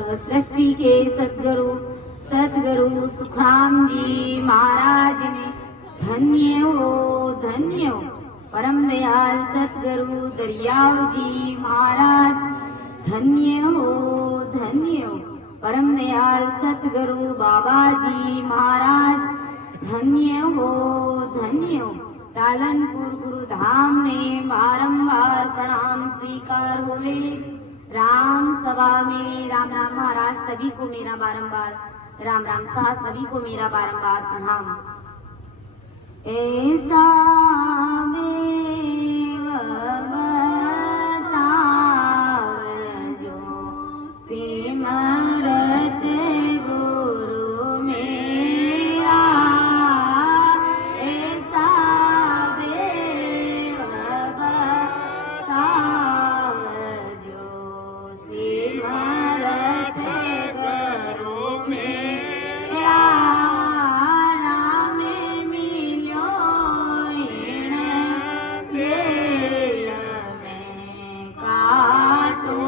सर्व सृष्टि के सद्गुरु सतगुरु सुखराम जी महाराज ने धन्य हो परम दयाल सतगुरु दरियाव जी महाराज धन्य हो परम दयाल सतगुरु बाबा जी महाराज धन्य हो तालनपुर गुरु धाम में बारंबार प्रणाम स्वीकार हुए। राम सभा में राम राम महाराज सभी को मेरा बारंबार राम राम साह सभी को मेरा बारंबार प्रणाम। ऐसा सिमरत गुरु मेरा ऐसा देव बताव जो सिमरत गुरु मेरा राम मिलो इन देय में काटो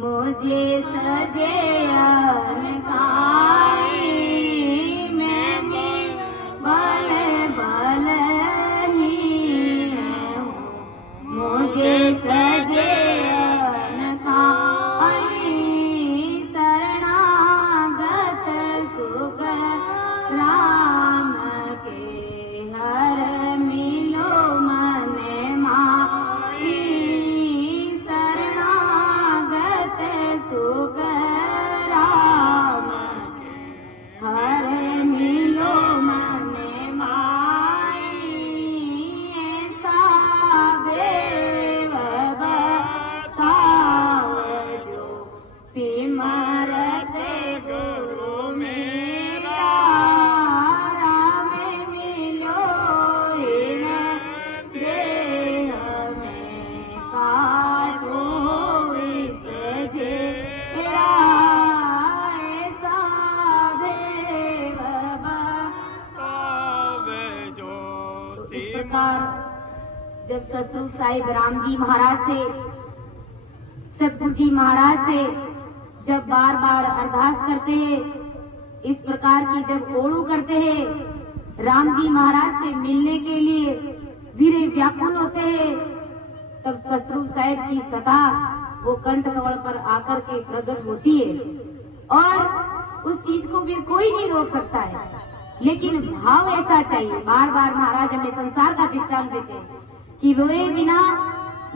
मुझे सजे अनखाई मैंने बल बलहीन हूँ मुझे सजे अनखाई शरणागत सुख राम के हर मिलो मन माही शरणागत सुख राम के हर मिलो मन माही ऐसा देव बताओ जो सिमरत गुरु मेरा राम मिलो इन देह में काटो विष जेरा ऐसा देव बतावे जो इस प्रकार जब सतरूप साहिब राम जी महाराज से सतगुरु जी महाराज से जब बार बार अरदास करते हैं, इस प्रकार की जब ओढ़ू करते हैं, राम जी महाराज से मिलने के लिए वीरे व्याकुल होते हैं, तब सतगुरु साहिब की सदा वो कंठ कमल पर आकर के प्रकट होती है और उस चीज को भी कोई नहीं रोक सकता है। लेकिन भाव ऐसा चाहिए। बार बार महाराज हमें संसार का दृष्टांत देते हैं कि रोए बिना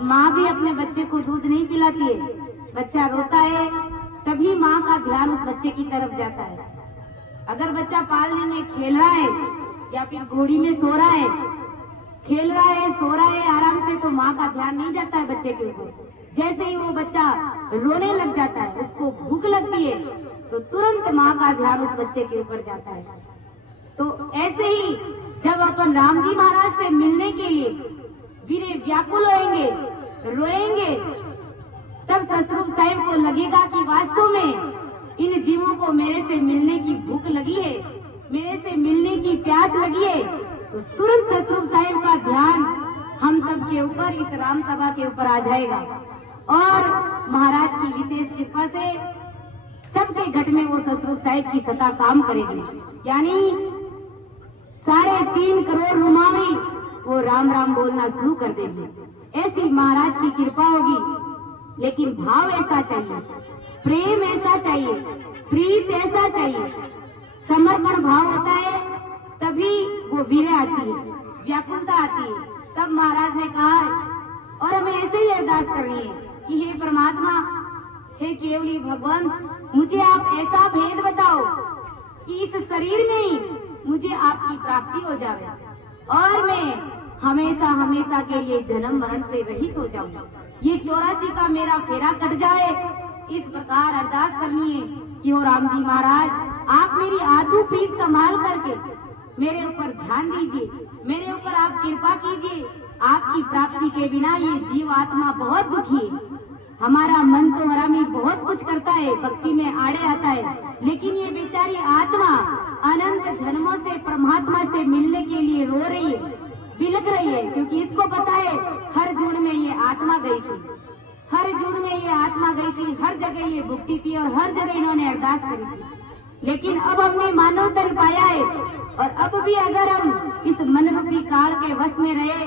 माँ भी अपने बच्चे को दूध नहीं पिलाती है। बच्चा रोता है तभी माँ का ध्यान उस बच्चे की तरफ जाता है। अगर बच्चा पालने में खेल रहा है या फिर घोड़ी में सो रहा है, खेल रहा है, सो रहा है आराम से, तो माँ का ध्यान नहीं जाता है बच्चे के ऊपर। जैसे ही वो बच्चा रोने लग जाता है, उसको भूख लगती है, तो तुरंत माँ का ध्यान उस बच्चे के ऊपर जाता है। तो ऐसे ही जब अपन राम जी महाराज से मिलने के लिए वीरे व्याकुल होएंगे, रोएंगे, तब सतगुरु साहिब को लगेगा कि वास्तव में इन जीवों को मेरे से मिलने की भूख लगी है, मेरे से मिलने की प्यास लगी है। तो तुरंत सतगुरु साहिब का ध्यान हम सब के ऊपर, इस राम सभा के ऊपर आ जाएगा और महाराज की विशेष कृपा से सबके घट में वो सतगुरु साहिब की सत्ता काम करेगी। यानी 3.5 करोड़ रुमावी वो राम राम बोलना शुरू कर देंगे। ऐसी महाराज की कृपा होगी। लेकिन भाव ऐसा चाहिए, प्रेम ऐसा चाहिए, प्रीत ऐसा चाहिए, समर्पण भाव होता है, तभी वो वीर आती है, व्याकुलता आती है। तब महाराज ने कहा और हमें ऐसे ही अरदास करनी है कि हे परमात्मा, हे केवली भगवान, मुझे आप ऐसा भेद बताओ कि इस शरीर में ही मुझे आपकी प्राप्ति हो जाए और मैं हमेशा हमेशा के लिए जन्म मरण से रहित हो जाऊं। ये 84 का मेरा फेरा कट जाए। इस प्रकार अरदास करनी है कि हो राम जी महाराज, आप मेरी आधु पीठ संभाल करके मेरे ऊपर ध्यान दीजिए, मेरे ऊपर आप कृपा कीजिए। आपकी प्राप्ति के बिना ये जीव आत्मा बहुत दुखी है। हमारा मन तो हरामी बहुत कुछ करता है, भक्ति में आड़े आता है, लेकिन ये बेचारी आत्मा अनंत जन्मों से परमात्मा से मिलने के लिए रो रही है, बिलख रही है, क्योंकि इसको पता है हर जून में ये आत्मा गई थी, हर जून में ये आत्मा गई थी, हर जगह ये भुगती थी और हर जगह इन्होंने अरदास करी थी। लेकिन अब हमने मानव तन पाया है और अब भी अगर हम इस मन रूपी काल के वश में रहे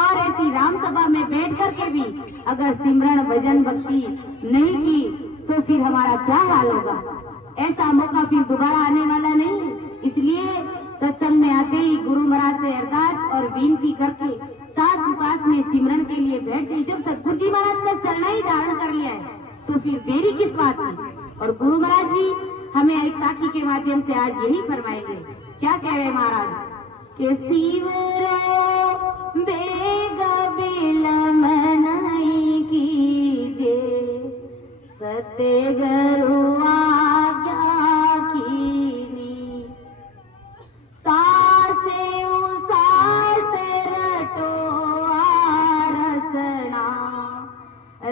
और ऐसी राम सभा में बैठ करके भी अगर सिमरन भजन भक्ति नहीं की, तो फिर हमारा क्या हाल होगा। ऐसा मौका फिर दोबारा आने वाला नहीं है। इसलिए सत्संग में आते ही गुरु महाराज से अरदास और विनती करके साथ में सिमरन के लिए बैठ जाइए। जब सतगुरु जी महाराज का शरण ही धारण कर लिया है, तो फिर देरी किस बात की। और गुरु महाराज भी हमें एक साखी के माध्यम से आज यही फरमाएंगे। क्या कह रहे महाराज के शिवरो बेग बिलम नहीं कीजे, सत्य गुरु आज्ञा कीनी, सासे उसासे रटो आरसना,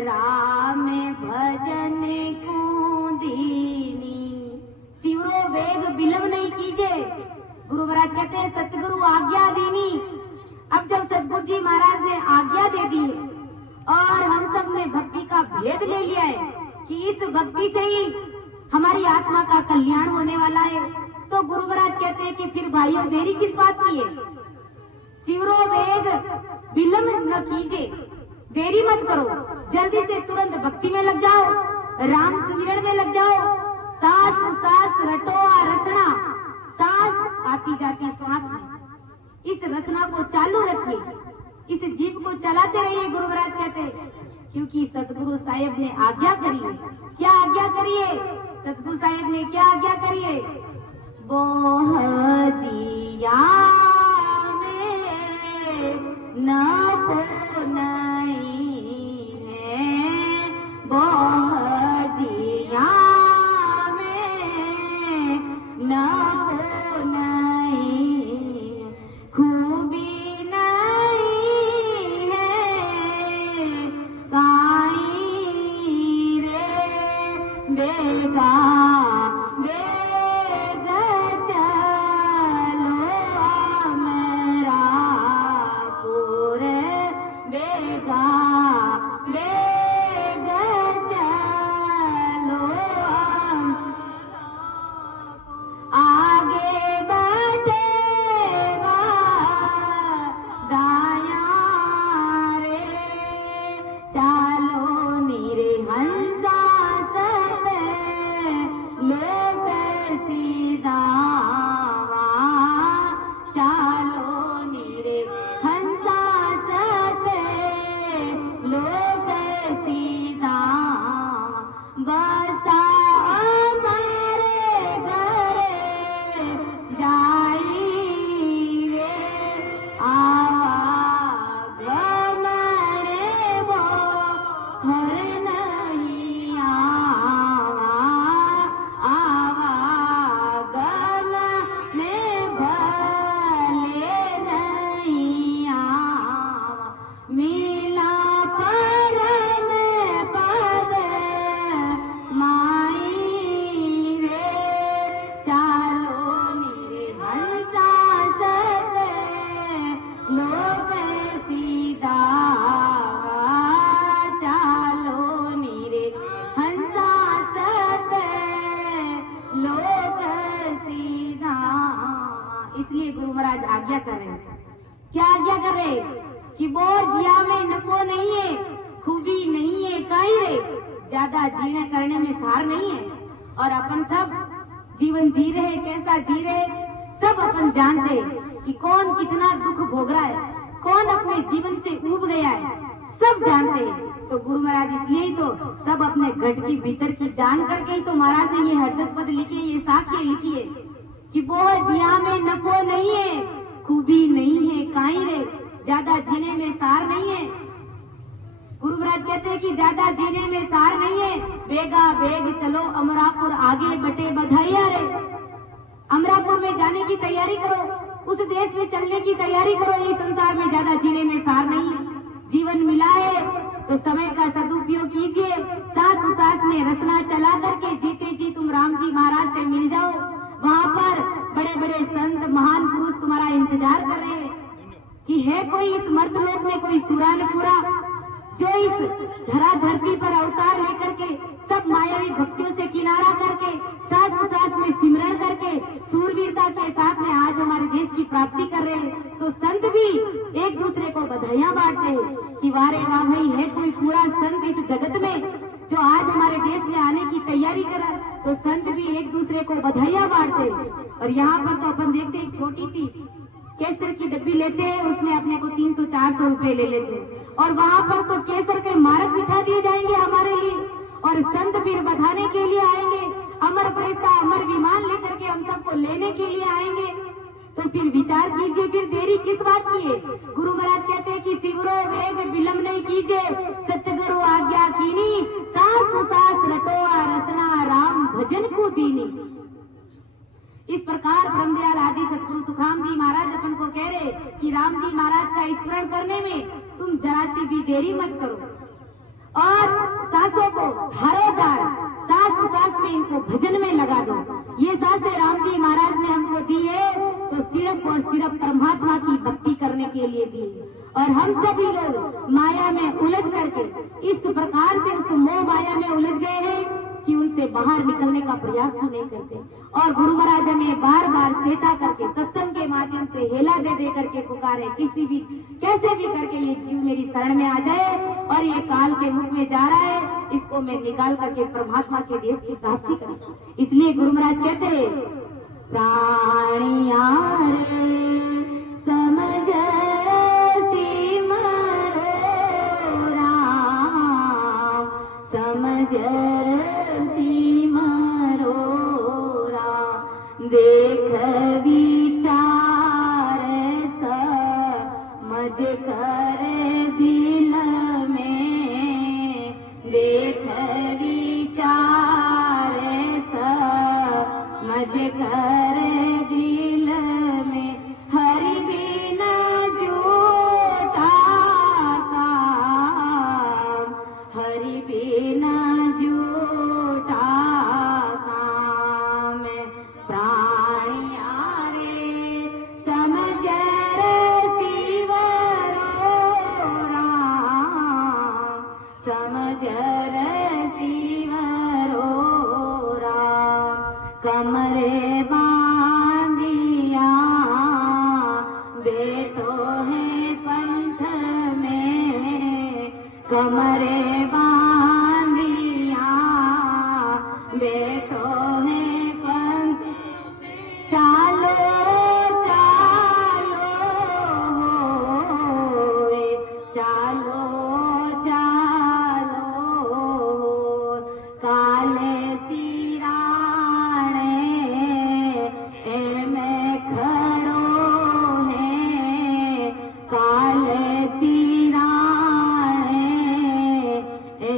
राम भजन कूदीनी। शिवरो वेग बिलम नहीं कीजे। गुरु महाराज कहते हैं सतगुरु आज्ञा दीनी। अब जब सतगुरु जी महाराज ने आज्ञा दे दी है और हम सब ने भक्ति का भेद ले लिया है कि इस भक्ति से ही हमारी आत्मा का कल्याण होने वाला है, तो गुरु महाराज कहते हैं कि फिर भाइयों देरी किस बात की है। शिवरो वेग विलंब न कीजिए, देरी मत करो, जल्दी से तुरंत भक्ति में लग जाओ, राम सुमिरन में लग जाओ। सांस सांस रटो आ रसना, सांस आती जाती सांस में इस रचना को चालू रखिए, इस जीव को चलाते रहिए। गुरु महाराज कहते हैं क्योंकि सतगुरु साहिब ने आज्ञा करी है। क्या आज्ञा करी है? सतगुरु साहिब ने क्या आज्ञा करी है? बोह जिया में न नहीं है, बोह जिया में न हर नहीं आवा आवागम में भले नहीं आवा मिला परम पद माई रे चालो मेरे हंसा सत लोक सीधा चालो मेरे हंसा सत लोक सीधा। इसलिए गुरु महाराज आज्ञा कर रहे हैं। क्या आज्ञा कर रहे कि वो जिया में नफो नहीं है, खूबी नहीं है, काई रे ज्यादा जीने करने में सार नहीं है। और अपन सब जीवन जी रहे, कैसा जी रहे सब अपन जानते हैं कि कौन कितना दुख भोग रहा है, कौन अपने जीवन से ऊब गया है, सब जानते हैं। तो गुरु महाराज इसलिए ही तो सब अपने घट की भीतर की जान करके ही तो महाराज ने ये हरजस पद लिखे, ये साखी लिखी है कि वो जिया में नफो नहीं है, खूबी नहीं है, काई रे ज्यादा जीने में सार नहीं है। गुरु महाराज कहते हैं कि ज्यादा जीने में सार नहीं है, बेगा बेग चलो अमरापुर आगे बटे बधाइया रे। अमरापुर में जाने की तैयारी करो, उस देश में चलने की तैयारी करो। ये संसार में ज्यादा जीने में सार नहीं है। जीवन मिला है तो समय का सदुपयोग कीजिए, सांस सांस में रसना चला करके जीते जी तुम राम जी महाराज से मिल जाओ। वहां पर बड़े बड़े संत महान पुरुष तुम्हारा इंतजार कर रहे हैं कि है कोई इस मर्तलोक में कोई सुरानपुरा जो इस धरा धरती पर अवतार लेकर के सब मायावी भक्तियों से किनारा करके साथ साथ में सिमरण करके सूरवीरता के साथ में आज हमारे देश की प्राप्ति कर रहे हैं। तो संत भी एक दूसरे को बधाइयां बांटते हैं कि वारे वाह भाई है कोई पूरा संत इस जगत में जो आज हमारे देश में आने की तैयारी कर रहा है। तो संत भी एक दूसरे को बधाइयां बांटते हैं। और यहाँ पर तो अपन देखते हैं छोटी सी केसर की डब्बी लेते हैं, उसमें अपने को 300-400 रुपए ले लेते हैं। और वहां पर तो केसर के मारक बिछा दिए जाएंगे हमारे लिए, और संत फिर बधाने के लिए आएंगे, अमर फरिश्ता अमर विमान लेकर के हम सबको लेने के लिए आएंगे। तो फिर विचार कीजिए, फिर देरी किस बात की है। गुरु महाराज कहते हैं कि सिमरो वेग विलंब नहीं कीजिए, सतगुरु आज्ञा कीनी, सास सास रटोआ रसना राम भजन को दीनी। इस प्रकार ब्रह्मदयाल आदि सतगुरु सुखराम जी महाराज अपन को कह रहे कि राम जी महाराज का स्मरण करने में तुम जरा सी भी देरी मत करो, और सांसों को धारोधार सांस सांस में इनको भजन में लगा दो। ये सांसें राम जी महाराज ने हमको दी है तो सिर्फ और सिर्फ परमात्मा की भक्ति करने के लिए दी है। और हम सभी लोग माया में उलझ करके इस प्रकार से उस मोह माया में उलझ गए हैं कि उनसे बाहर निकलने का प्रयास भी नहीं करते। और गुरु महाराज हमें बार बार चेता करके सत्संग के माध्यम से हेला दे दे करके पुकारे, किसी भी कैसे भी करके ये जीव मेरी शरण में आ जाए और ये काल के मुख में जा रहा है, इसको मैं निकाल करके परमात्मा के देश की प्राप्ति करूं। इसलिए गुरु महाराज कहते हैं प्राणिया रे समझ समझ देख विचार समझ कर दिल में, देख विचार समझ कर दिल में, हरि बिना झूठा काम, हरि बिना झूठा काम, प्राणिया रे समझ शिवरो राम, समझ शिवरो राम, कमरे बांधिया बेटो है पंथ में, कमरे बांधिया बेटो है पंथ, चालो चालो चालो चालो काले सिराणे ए में खड़ो है, काले सिराणे ए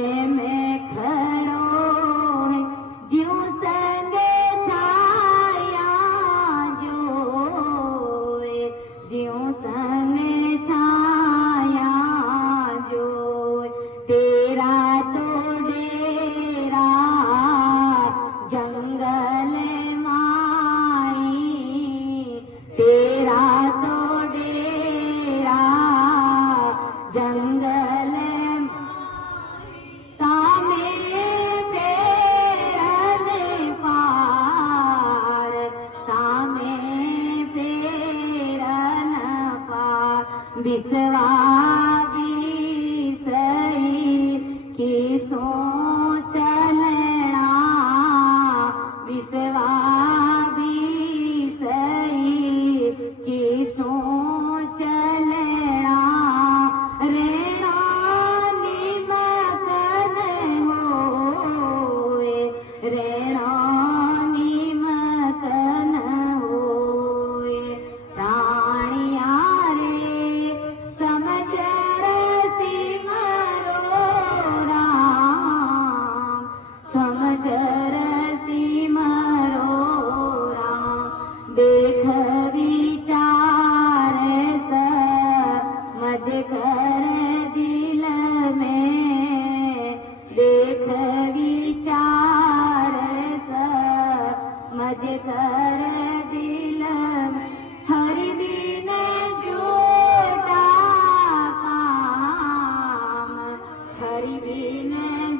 दीन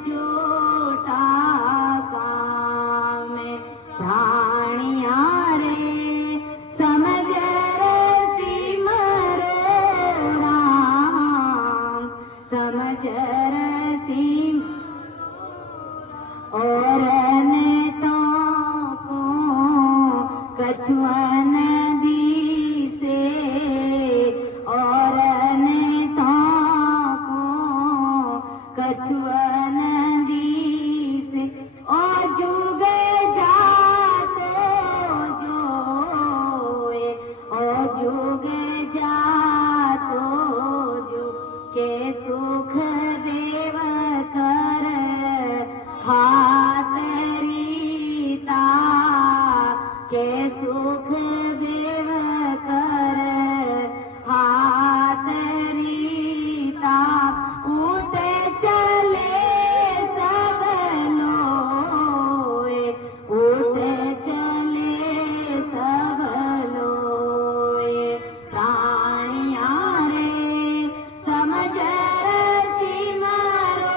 जोटा काम प्राणिया रे समझ रसी मरो राम समझ रसी और ने तो को कछुअन दिसे और ने तो को कछुअन दिसे और जुग जातो जोए और जुग जातो जो के सुख देव कर हाथ रीता के सुख देव कर हाथ रीता उठ चले सब लोए उठ चले सब लोए प्राणिया रे समझ रसी मरो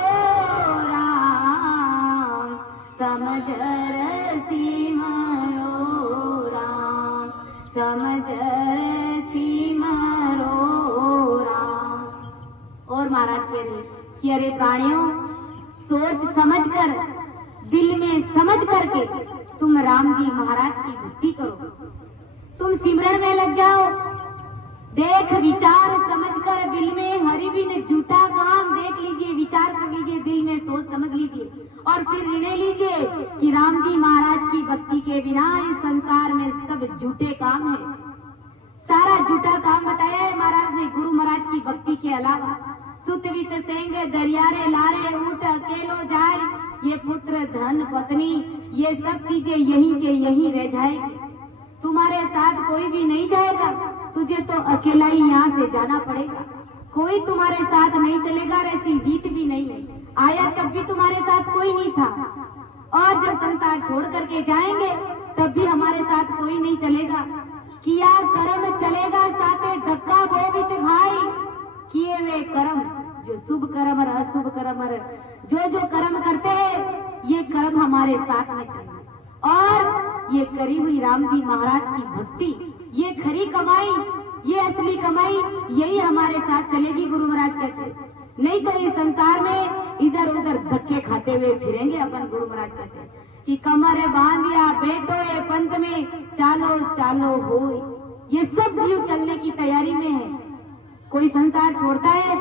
राम समझ रसी मरो राम समझ रसी मरो राम। और महाराज कह रहे कि अरे प्राणियों, सोच समझ कर, दिल में समझ करके तुम राम जी महाराज की भक्ति करो, तुम सिमरन में लग जाओ। देख विचार समझ कर दिल में हरि बिन झूठा काम देख लीजिए, विचार कर लीजिए, दिल में सोच समझ लीजिए और फिर निर्णय लीजिए कि राम जी महाराज की भक्ति के बिना इस संसार में सब झूठे काम है। सारा झूठा काम बताया है महाराज ने गुरु महाराज की भक्ति के अलावा। सुतवित सेंग दरियारे लारे ऊट अकेलो जाए, ये पुत्र धन पत्नी ये सब चीजें यहीं के यहीं रह जाएगी। तुम्हारे साथ कोई भी नहीं जाएगा, तुझे तो अकेला ही यहाँ से जाना पड़ेगा। कोई तुम्हारे साथ नहीं चलेगा, ऐसी रीत भी नहीं है। आया तब भी तुम्हारे साथ कोई नहीं था, और जब संसार छोड़ करके जाएंगे तब भी हमारे साथ कोई नहीं चलेगा। किया कर्म चलेगा साथे धक्का बोवित भाई, किए वे कर्म जो शुभ कर्म और अशुभ कर्म जो जो कर्म करते हैं ये कर्म हमारे साथ में चलेगा। और ये करी हुई राम जी महाराज की भक्ति, ये खरी कमाई, ये असली कमाई, यही हमारे साथ चलेगी। गुरु महाराज कहते नहीं तो इस संसार में इधर उधर धक्के खाते हुए फिरेंगे अपन। गुरु महाराज कहते कि कमर बांधिया बैठो ये पंथ में चालो चालो हो, ये सब जीव चलने की तैयारी में है। कोई संसार छोड़ता है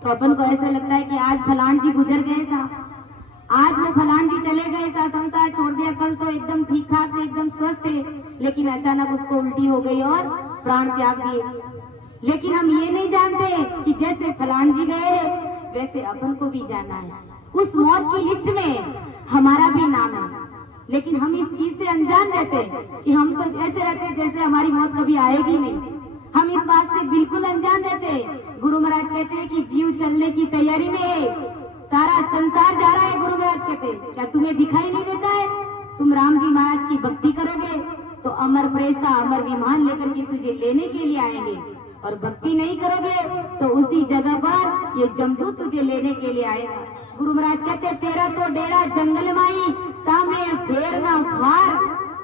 तो अपन को ऐसा लगता है कि आज फलान जी गुजर गए था, आज वो फलान जी चले गए था, संसार छोड़ दिया, कल तो एकदम ठीक ठाक थे, एकदम स्वस्थ थे, लेकिन अचानक उसको उल्टी हो गई और प्राण त्याग दिए। लेकिन हम ये नहीं जानते कि जैसे फलान जी गए वैसे अपन को भी जाना है। उस मौत की लिस्ट में हमारा भी नाम है, लेकिन हम इस चीज से अनजान रहते कि हम तो ऐसे रहते जैसे हमारी मौत कभी आएगी नहीं। हम इस बात से बिल्कुल अनजान रहते। गुरु महाराज कहते हैं कि जीव चलने की तैयारी में है, सारा संसार जा रहा है। गुरु महाराज कहते क्या तुम्हें दिखाई नहीं देता है? तुम राम जी महाराज की भक्ति करोगे तो अमर प्रेसा अमर विमान लेकर के तुझे लेने के लिए आएंगे, और भक्ति नहीं करोगे तो उसी जगह पर ये जमदूत तुझे लेने के लिए आएगा। गुरु महाराज कहते तेरा तो डेरा जंगल माई तामे फेर ना फार,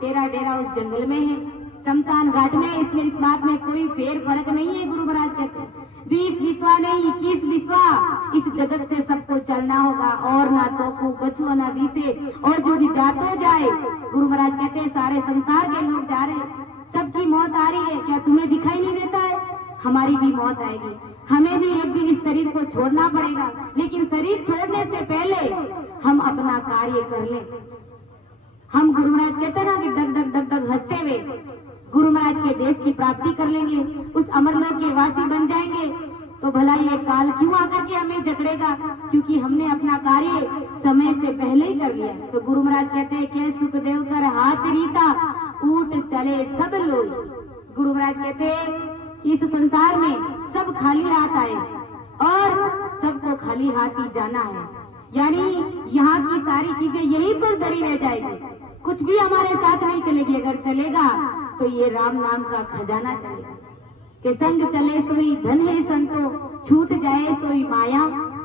तेरा डेरा उस जंगल में है, शमशान घाट में। इसमें इस बात में कोई फेर फर्क नहीं है। गुरु महाराज कहते 20 विश्वा नहीं 21 विश्वा, इस जगत से सबको चलना होगा, और ना तो को कछुआ ना दिसे और जो जातो जाए। गुरु महाराज कहते हैं सारे संसार के लोग जा रहे, सबकी मौत आ रही है, क्या तुम्हें दिखाई नहीं देता है? हमारी भी मौत आएगी, हमें भी एक दिन इस शरीर को छोड़ना पड़ेगा, लेकिन शरीर छोड़ने से पहले हम अपना कार्य कर ले। हम गुरु महाराज कहते हैं ना कि डग डग डग डग हंसते हुए गुरु महाराज के देश की प्राप्ति कर लेंगे, उस अमरलोक के वासी बन जाएंगे। तो भला ये काल क्यों आकर के हमें जकड़ेगा? क्योंकि हमने अपना कार्य समय से पहले ही कर लिया। तो गुरु महाराज कहते हैं कि सुखदेव कर हाथ रीता ऊट चले सब लोग। गुरु महाराज कहते हैं कि इस संसार में सब खाली हाथ आए और सबको खाली हाथ ही जाना है, यानी यहाँ की सारी चीजें यहीं पर धरी रह जाएगी, कुछ भी हमारे साथ नहीं चलेगी। अगर चलेगा तो ये राम नाम का खजाना चलेगा। के संग चले सोई धन है संतो, छूट जाए सोई माया,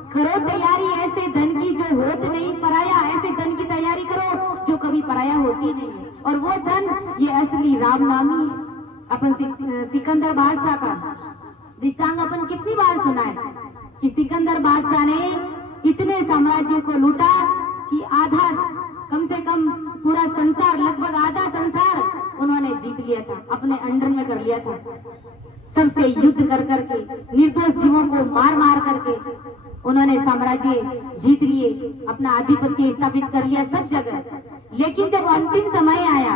करो तैयारी ऐसे धन की जो होत नहीं पराया, ऐसे धन की तैयारी करो जो कभी पराया होती नहीं है। और वो धन ये असली राम नामी है। अपन सिकंदर बादशाह का दृष्टांत अपन कितनी बार सुना है कि सिकंदर बादशाह ने इतने साम्राज्यों को लूटा कि आधा, कम से कम पूरा संसार, लगभग आधा संसार उन्होंने जीत लिया था, अपने अंडर में कर लिया था। सबसे युद्ध कर करके, निर्दोष जीवों को मार मार करके उन्होंने साम्राज्य जीत लिए, अपना आधिपत्य स्थापित कर लिया सब जगह। लेकिन जब अंतिम समय आया,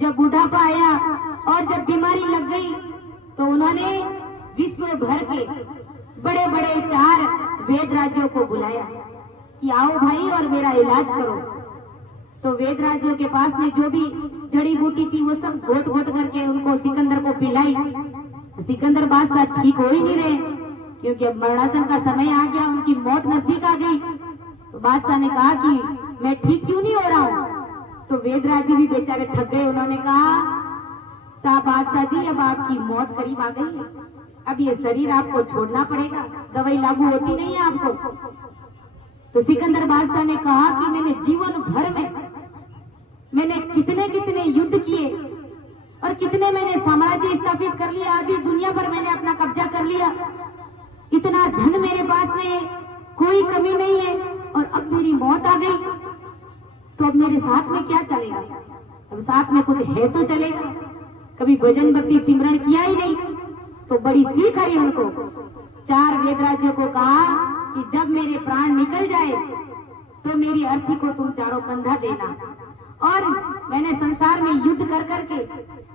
जब बुढ़ापा आया और जब बीमारी लग गई, तो उन्होंने विश्व भर के बड़े बड़े 4 वेद राज्यों को बुलाया कि आओ भाई और मेरा इलाज करो। तो वेद राज्यों के पास में जो भी जड़ी बूटी थी वो सब घोट घोट करके उनको सिकंदर को पिलाई। सिकंदर बादशाह ठीक हो ही नहीं रहे, क्योंकि अब मरणासन का समय आ गया, उनकी मौत नजदीक आ गई। तो बादशाह ने कहा कि मैं ठीक क्यों नहीं हो रहा हूँ। तो वेदराजी भी बेचारे थक गए। उन्होंने कहा, साहब बादशाह जी, अब आपकी मौत करीब आ गई है, अब ये शरीर आपको छोड़ना पड़ेगा, दवाई लागू होती नहीं है आपको। तो सिकंदर बादशाह ने कहा कि मैंने जीवन भर में मैंने कितने कितने युद्ध किए और कितने मैंने साम्राज्य स्थापित कर लिया, आधी दुनिया पर मैंने अपना कब्जा कर लिया, इतना धन मेरे पास में है, कोई कमी नहीं है, और अब मेरी मौत आ गई, तो अब मेरे साथ में क्या चलेगा? अब साथ में कुछ है तो चलेगा। कभी भजन भक्ति सिमरण किया ही नहीं, तो बड़ी सीख आई उनको। 4 वेद राज्यों को कहा कि जब मेरे प्राण निकल जाए तो मेरी अर्थी को तुम चारों कंधा देना, और मैंने संसार में युद्ध कर करके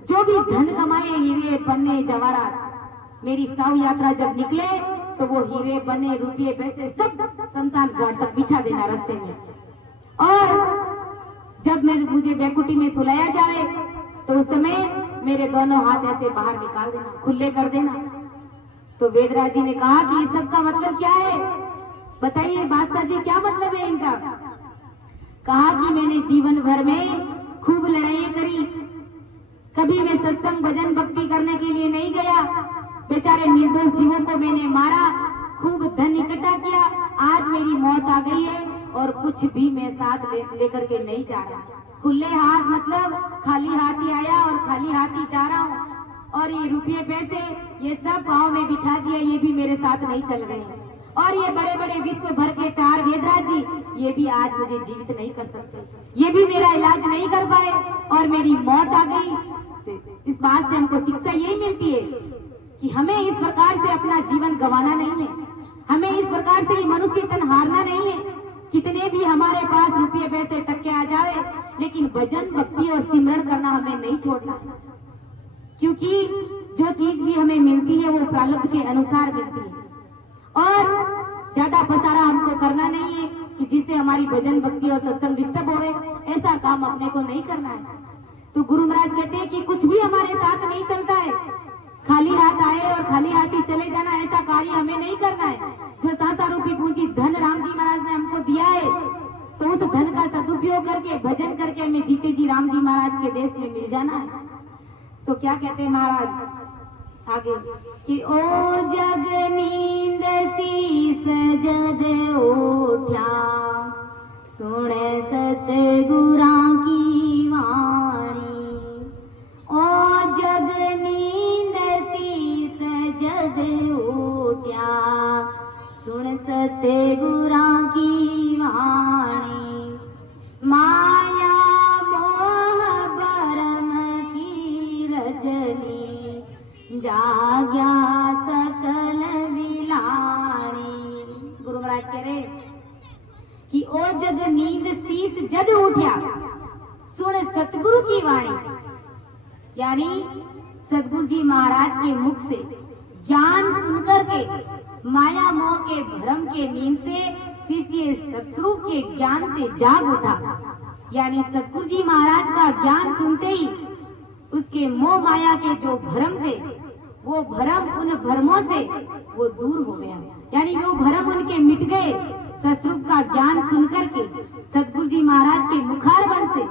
जो भी धन कमाए, हीरे पन्ने जवाहरात, मेरी शव यात्रा जब निकले तो वो हीरे पन्ने रुपये पैसे सब शमशान घाट तक बिछा देना रास्ते में, और जब मुझे बैकुटी में सुलाया जाए तो उस समय मेरे दोनों हाथ ऐसे बाहर निकाल देना, खुले कर देना। तो वेदराज जी ने कहा कि इस सब का मतलब क्या है, बताइए बादशाह जी, क्या मतलब है इनका? कहा कि मैंने जीवन भर में खूब लड़ाइयां करी, कभी मैं सत्संग भजन भक्ति करने के लिए नहीं गया, बेचारे निर्दोष जीवों को मैंने मारा, खूब धन इकट्ठा किया, आज मेरी मौत आ गई है और कुछ भी मैं साथ लेकर के नहीं जा रहा। खुले हाथ मतलब खाली हाथ ही आया और खाली हाथ ही जा रहा हूँ, और ये रुपये पैसे ये सब पाँव में बिछा दिया, ये भी मेरे साथ नहीं चल रहे हैं। और ये बड़े बड़े विश्व भर के 4 वेदराज जी, ये भी आज मुझे जीवित नहीं कर सकते, ये भी मेरा इलाज नहीं कर पाए और मेरी मौत आ गई। इस बात से हमको शिक्षा यही मिलती है कि हमें इस प्रकार से अपना जीवन गंवाना नहीं है, हमें इस प्रकार से मनुष्य तन हारना नहीं है। कितने भी हमारे पास रुपये पैसे टक्के आ जाए, लेकिन भजन भक्ति और सिमरण करना हमें नहीं छोड़ना है, क्योंकि जो चीज भी हमें मिलती है वो प्रारब्ध के अनुसार मिलती है, और ज्यादा पसारा हमको करना नहीं है कि जिससे हमारी भजन भक्ति और सत्संग डिस्टर्ब होवे, ऐसा काम अपने को नहीं करना है। तो गुरु महाराज कहते हैं कि कुछ भी हमारे साथ नहीं चलता है, खाली हाथ आए और खाली हाथ ही चले जाना, ऐसा कार्य हमें नहीं करना है। जो संसार रूपी पूंजी धन राम जी महाराज ने हमको दिया है, तो उस धन का सदुपयोग करके भजन करके हमें जीते जी राम जी महाराज के देश में मिल जाना है। तो क्या कहते हैं महाराज आगे कि ओ जग नींद शीस जद उठा, सुन सतगुरा की वाणी। ओ जग नींद शीस जद उठा, सुन सतगुरा की वाणी। माया मोह भरम की रजनी, जाग्या सकल विलानी। गुरु महाराज कह रहे कि ओ जग नींद शीस जद उठ्या, सुन सतगुरु की वाणी, यानी सतगुरु जी महाराज के मुख से ज्ञान सुनकर के माया मोह के भ्रम के नींद से शिष्य सतस्वरूप के ज्ञान से जाग उठा। यानी सतगुरु जी महाराज का ज्ञान सुनते ही उसके मोह माया के जो भ्रम थे, वो भ्रम उन भ्रमों से वो दूर हो गया, यानी वो भ्रम उनके मिट गए। सतस्वरूप का ज्ञान सुनकर के सतगुरु जी महाराज के मुखार बन से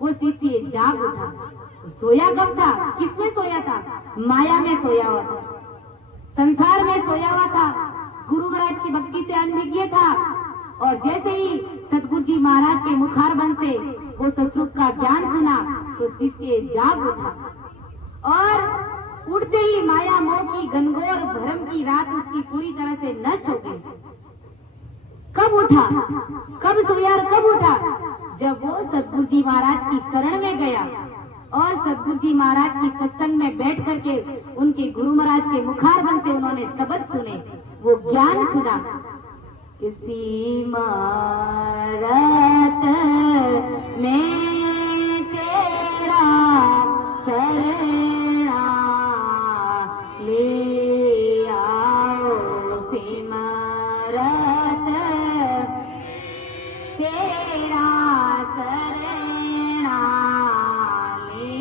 वो शिष्य जाग उठा। सोया कब था? किसमें सोया था? माया में सोया हुआ था, संसार में सोया हुआ था, गुरु महाराज की भक्ति से अनभिज्ञ था और जैसे ही सतगुरु जी महाराज के मुखारबंद से वो सतरूप का ज्ञान सुना तो शिष्य जाग उठा और उठते ही माया मोह की घनघोर भ्रम की रात उसकी पूरी तरह से नष्ट हो गई। कब उठा, कब सोया और कब उठा? जब वो सतगुरु जी महाराज की शरण में गया और सतगुरु जी महाराज की सत्संग में बैठ करके उनके गुरु महाराज के मुखारबंद से उन्होंने शब्द सुने, वो ज्ञान सुना। किसी मारत में तेरा शरणा ले आओ, सिमरत तेरा शरणा ले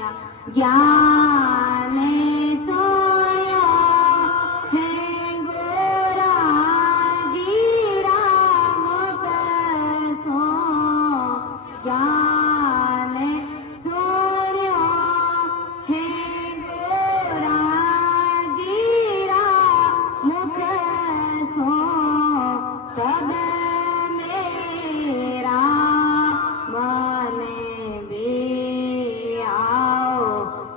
आओ। ज्ञान सोया है गोरा जी राम कसो, ज्ञान सोया है गोरा जी राम कसो, तब मेरा मन भी आओ,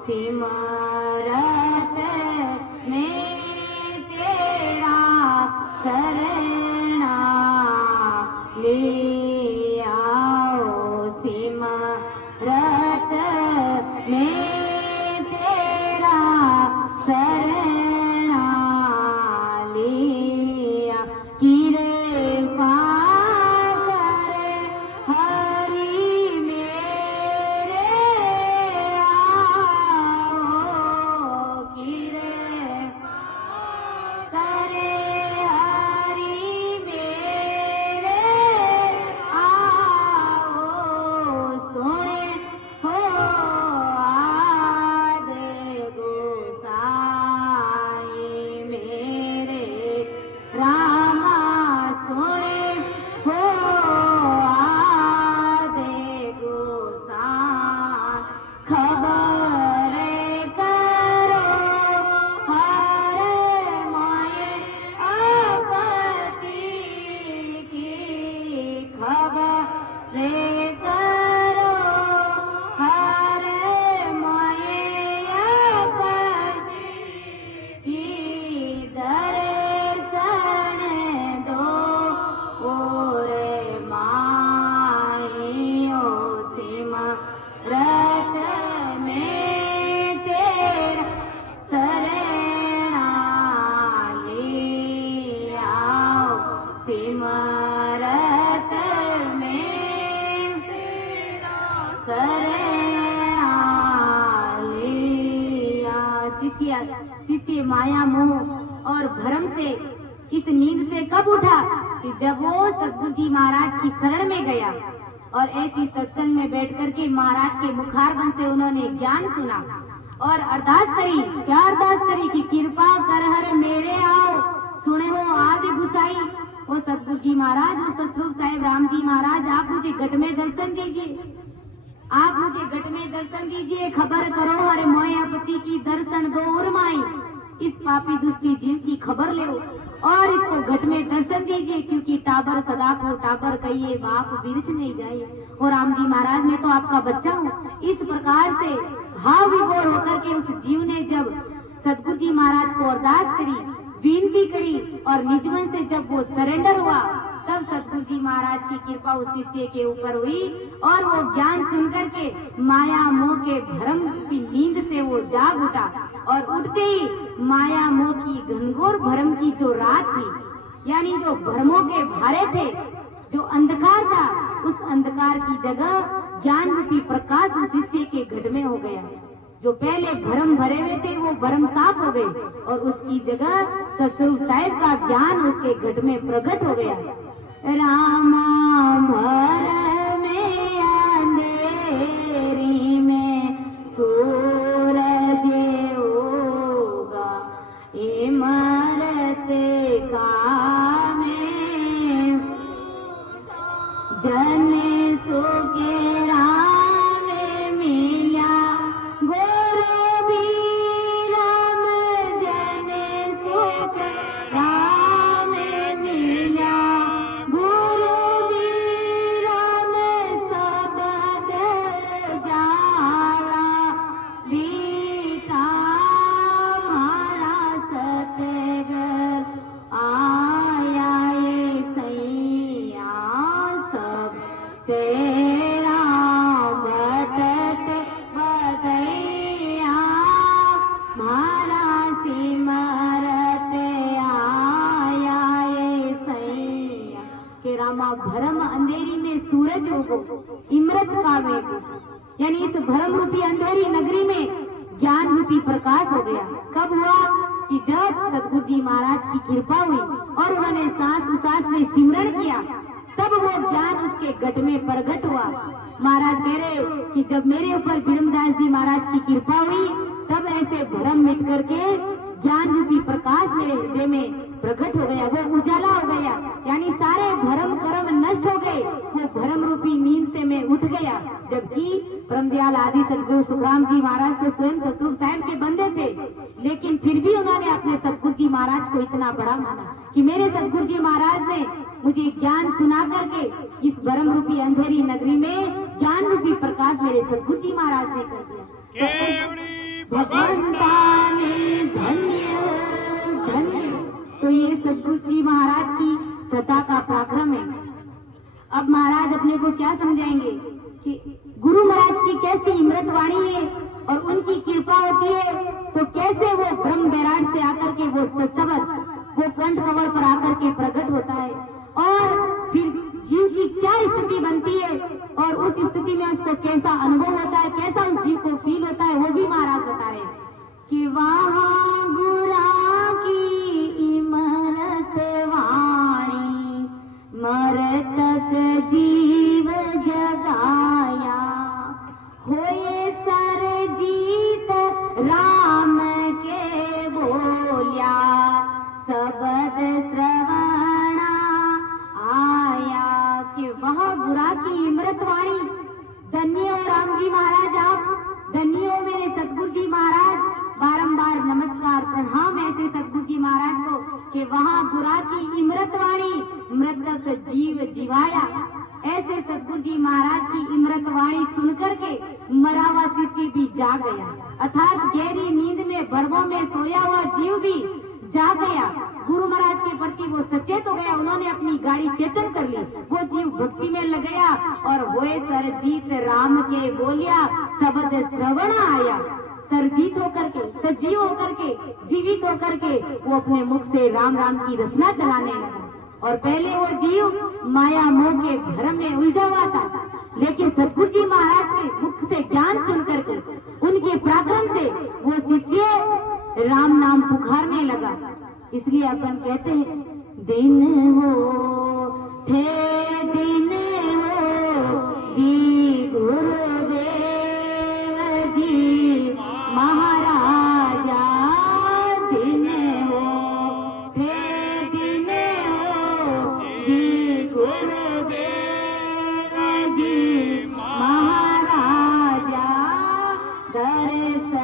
सिमरत में तेरा शरणा ले आओ, सिमरत में तेरा शरणा ले आओ। कृपा करे हरि मेरे आओ, कृपा करे हरि मेरे आओ, सुने हो आदि गोसाई मेरे रामा, सुने हो आदि गोसाई। खबर करो हर माये आपत्ति की, खबर करो हर माये आपत्ति की, दर्शन दो ओरे माई, ओ सिमरत में तेरा शरणा ले आओ, सिमरत में तेरा शरणा ले आओ। शिष्य माया मोह और भ्रम से इस नींद से कब उठा? कि जब वो सतगुरु जी महाराज की शरण में गया और ऐसी सत्संग में बैठ करके महाराज के मुखारबंद से उन्होंने ज्ञान सुना और अरदास करी। क्या अरदास करी? कि कृपा कर हर मेरे आओ, सुने हो आदि गुसाई। वो सतगुरु जी महाराज, वो सतरूप साहिब राम जी महाराज, आप मुझे घट में दर्शन दीजिए, आप मुझे घट में दर्शन दीजिए। खबर करो हर मोयापति की, दर्शन दो उर्माई, इस पापी दुष्टी जीव की खबर ले और इसको घट में दर्शन दीजिए, क्योंकि टाबर सदा को टाबर कहिए, बाप बिरछ नहीं जाए। और राम जी महाराज ने तो आपका बच्चा हूँ। इस प्रकार से भाव विभोर होकर के उस जीव ने जब सतगुरु जी महाराज को अरदास करी, विनती करी और निजमन से जब वो सरेंडर हुआ, तब सतगुरु जी महाराज की कृपा उस शिष्य के ऊपर हुई और वो ज्ञान सुनकर के माया मोह के भ्रम की नींद से वो जाग उठा और उठते ही माया मोह की घनघोर भ्रम की जो रात थी, यानी जो भ्रमों के भारे थे, जो अंधकार था, उस अंधकार की जगह ज्ञान रूपी प्रकाश उस शिष्य के घट में हो गया। जो पहले भ्रम भरे हुए थे वो भ्रम साफ हो गए और उसकी जगह सतरूप साहिब का ज्ञान उसके घट में प्रकट हो गया। रामा भर में अंधेरी में सूरज होगा, इमरत का में जन सुखे राम मिल्या, गोरो भी राम जन सुख राम वहाँ भरम अंधेरी में सूरज उगो, इमरत का वेगो, यानी इस भरम रूपी अंधेरी नगरी में ज्ञान रूपी प्रकाश हो गया। कब हुआ कि जब सतगुरु जी महाराज की कृपा हुई और उन्होंने सांस में सिमरण किया, तब वो ज्ञान उसके घट में प्रकट हुआ। महाराज कह रहे कि जब मेरे ऊपर बिरमदास जी महाराज की कृपा हुई, तब ऐसे भ्रम मिट करके ज्ञान रूपी प्रकाश मेरे हृदय में प्रकट हो गया, वो उजाला हो गया, यानी सारे भ्रम कर्म नष्ट हो गए। वो भ्रम रूपी नींद से मैं उठ गया। जबकि परमदयाल आदि सतगुरु सुखराम जी महाराज तो स्वयं सतरूप साहब के बंदे थे, लेकिन फिर भी उन्होंने अपने सतगुरु जी महाराज को इतना बड़ा माना कि मेरे सतगुरु जी महाराज ने मुझे ज्ञान सुना करके इस भ्रम रूपी अंधेरी नगरी में ज्ञान रूपी प्रकाश मेरे सतगुरु जी महाराज ने कर दिया। भगवंता ने धन्य हो धन्य। तो ये सतगुरु जी महाराज की सत्ता का पराक्रम है। अब महाराज अपने को क्या समझाएंगे कि गुरु महाराज की कैसी इमृत वाणी है और उनकी कृपा होती है, तो कैसे वो ब्रह्म बैराट से आकर के वो सत्सवत वो कंठ कमल पर आकर के प्रकट होता है, और फिर जीव की क्या स्थिति बनती है और उस स्थिति में उसको कैसा अनुभव होता है, कैसा उस जीव को फील होता है, वो भी महाराज बता रहे कि वहाँ गुरा की इमरत वाणी मरतक जीव जगाया, होए सर जीत राम के बोलिया, सबद श्रवणा आया। कि वह गुरा की इमृत वाणी, धन्य हो राम जी महाराज, आप धन्य हो मेरे सतगुरु जी महाराज। बारंबार नमस्कार प्रणाम ऐसे सतगुरु जी महाराज को कि वहाँ गुरा की इमृत वाणी मृतक जीव जीवाया। ऐसे सतगुरु जी महाराज की इमृत वाणी सुनकर के मरा हुआ शिष्य भी जाग गया, अर्थात गहरी नींद में भरमों में सोया हुआ जीव भी जाग गया। गुरु महाराज के प्रति वो सचेत हो गया, उन्होंने अपनी गाड़ी चेतन कर ली, वो जीव भक्ति में लग गया और होए सरजीत राम के बोलिया, शब्द श्रवण आया। सरजीत होकर के, सजीव होकर के, जीवित होकर के वो अपने मुख से राम राम की रचना चलाने लगा। और पहले वो जीव माया मोह के भ्रम में उलझा हुआ था, लेकिन सतगुरु जी महाराज के मुख से ज्ञान सुन करके उनके पराक्रम से वो शिष्य राम नाम पुकारने लगा। इसलिए अपन कहते हैं दिन हो थे दिन हो जी गुरुदेव जी महाराजा, दिन हो थे दिन हो जी गुरुदेव जी महाराजा, दर्शन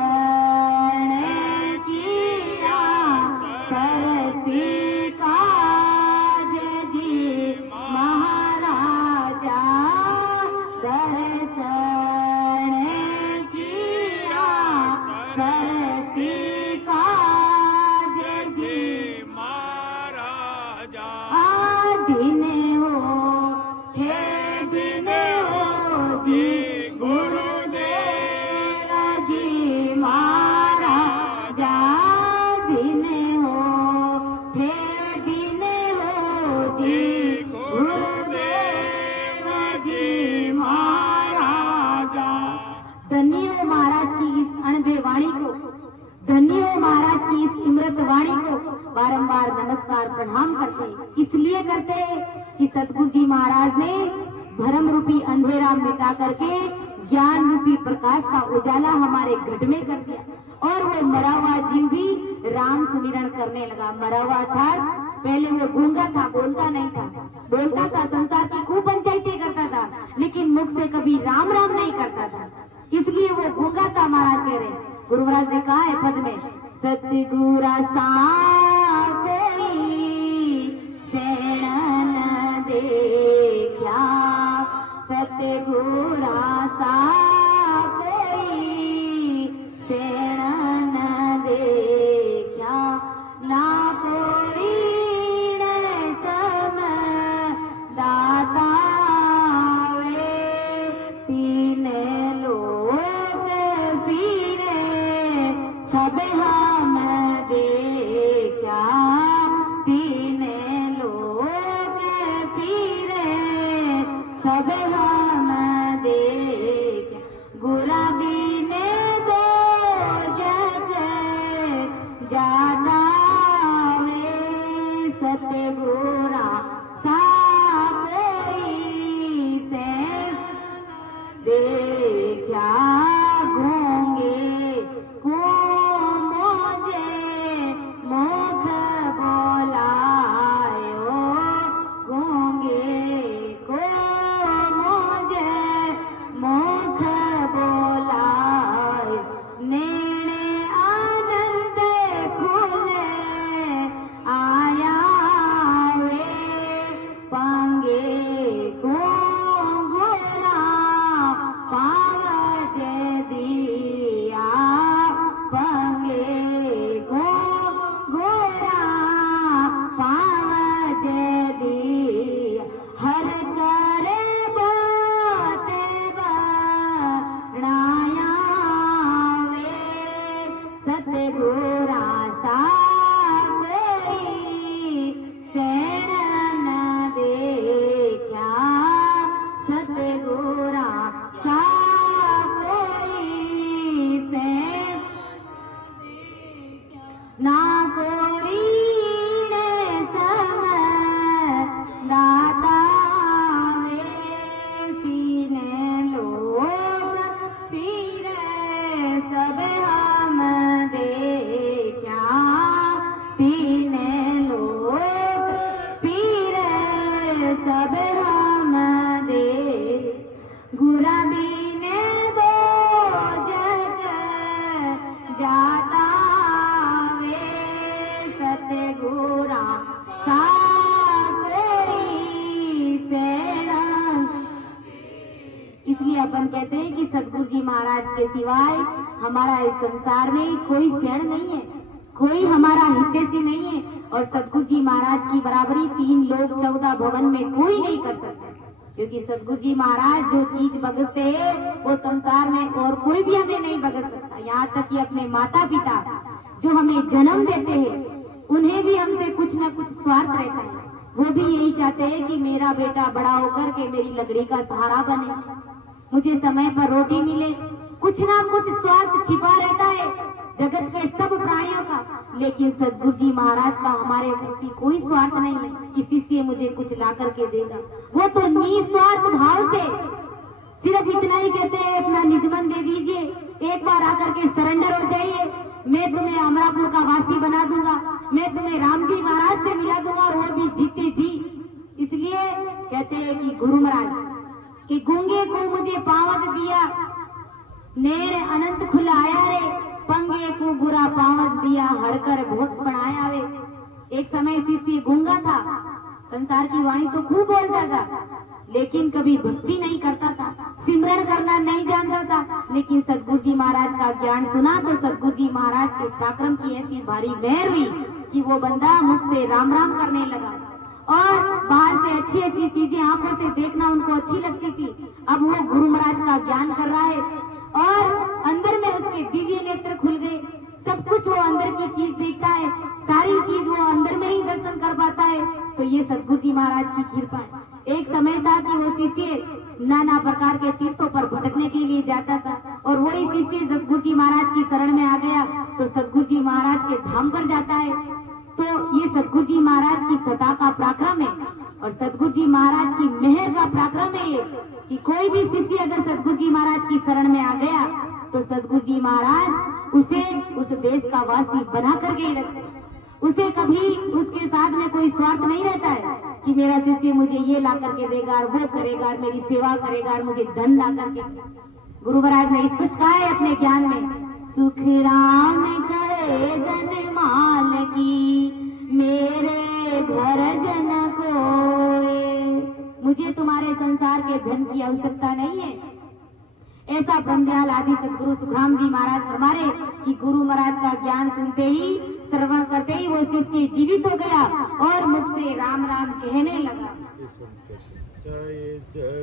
बारंबार नमस्कार प्रणाम करते। इसलिए करते कि सतगुरु जी महाराज ने भ्रम रूपी अंधेरा मिटा करके ज्ञान रूपी प्रकाश का उजाला हमारे घट में कर दिया, और वो मरा हुआ जीव भी राम सुमिरन करने लगा। मरा हुआ था, पहले वो गूंगा था, बोलता नहीं था, बोलता था, संसार की खूब पंचायतें करता था, लेकिन मुख से कभी राम राम नहीं करता था, इसलिए वो गूंगा था। महाराज कह रहे, गुरु महाराज ने कहा है पद में, सतगुरा सा कोई सेण न देखा, सतगुरा सा कोई सेण न देखा, ना कोई न सम दाता वे, तीन लोग फिरे सब हम देखा, तीन लोग फिरे सब हम देख गुलाबी ने दो जग जाता वे सतगुरा सा कोई से देखा गूंगे को मुझे मुख बोलायो गूंगे को मुझे मुख बोलायो नेणे आनंद खुले आया वे पांगे को गुना पावज दिया पंगे को गोरा पावज दिया हर करे बाते बनाया वे सतगुरा सा कोई सेण न देखा सतगुरा सा कोई सेण ना कोई ने समय दाता वे पीने लोग पीरे सब हम देखा पीने लोग पीरे सब हम दे गुलाबी ने दो जग जाता वे सतगुरा सा कोई सेना। इसलिए अपन कहते हैं कि सतगुरु जी महाराज के सिवाय हमारा इस संसार में कोई शरण नहीं है, कोई हमारा हितैषी नहीं है और सतगुरु जी महाराज की बराबरी 3 लोक 14 भवन में कोई नहीं कर सकता, क्योंकि सतगुरु जी महाराज जो चीज बगसते हैं वो संसार में और कोई भी हमें नहीं बगस सकता। यहाँ तक कि अपने माता पिता जो हमें जन्म देते हैं उन्हें भी हमसे कुछ न कुछ स्वार्थ रहता है, वो भी यही चाहते हैं कि मेरा बेटा बड़ा होकर के मेरी लकड़ी का सहारा बने, मुझे समय पर रोटी मिले, कुछ ना कुछ स्वार्थ छिपा रहता है जगत के सब प्राणियों का। लेकिन सतगुरु जी महाराज का हमारे प्रति कोई स्वार्थ नहीं है, किसी से मुझे कुछ ला करके देगा, वो तो निस्वार्थ भाव से सिर्फ इतना ही कहते हैं अपना निजमन दे दीजिए, एक बार आकर के सरेंडर हो जाइए, मैं तुम्हें अमरापुर का वासी बना दूंगा, मैं तुम्हें राम जी महाराज से मिला दूंगा और वो भी जीते जी। इसलिए कहते हैं कि गुरु महाराज कि गूंगे को मुझे पावज दिया नेर अनंत खुलाया रे पंगे को गुरा पावज दिया हर कर बहुत पढ़ाया रे। एक समय शिष्य गूंगा था, संसार की वाणी तो खूब बोलता था लेकिन कभी भक्ति नहीं करता था, सिमरन करना नहीं जानता था। लेकिन सतगुरु जी महाराज का ज्ञान सुना तो सतगुरु जी महाराज के पराक्रम की ऐसी भारी मेहर हुई कि वो बंदा मुख से राम राम करने लगा और बाहर से अच्छी अच्छी चीजें आंखों से देखना उनको अच्छी लगती थी। अब वो गुरु महाराज का ज्ञान कर रहा है और अंदर में उसके दिव्य नेत्र खुल गए, सब कुछ वो अंदर की चीज देखता है, सारी चीज वो अंदर में ही दर्शन कर पाता है। तो ये सतगुरु जी महाराज की कृपा है। एक समय था कि वो शिष्य नाना प्रकार के तीर्थों पर भटकने के लिए जाता था और वही शिष्य सतगुरु जी महाराज की शरण में आ गया तो सतगुरु जी महाराज के धाम पर जाता है। तो ये सतगुरु जी महाराज की सता का पराक्रम है और सतगुरु जी महाराज की मेहर का पराक्रम है ये कि कोई भी शिष्य अगर सतगुरु जी महाराज की शरण में आ गया तो सतगुरु जी महाराज उसे उस देश का वासी बना करके ही रखते, उसे कभी उसके साथ में कोई स्वार्थ नहीं रहता है कि मेरा शिष्य मुझे ये ला करके देगा और वो करेगा और मेरी सेवा करेगा और मुझे धन ला करके। गुरु महाराज ने स्पष्ट कहा है अपने ज्ञान में, सुख राम करे धन माल की मेरे घर जन को, मुझे तुम्हारे संसार के धन की आवश्यकता नहीं है। ऐसा ब्रह्मदयाल आदि सदगुरु सुखराम जी महाराज फरमा रहे कि गुरु महाराज का ज्ञान सुनते ही श्रवण करते ही वो शिष्य जीवित हो गया और मुख से राम राम कहने लगा।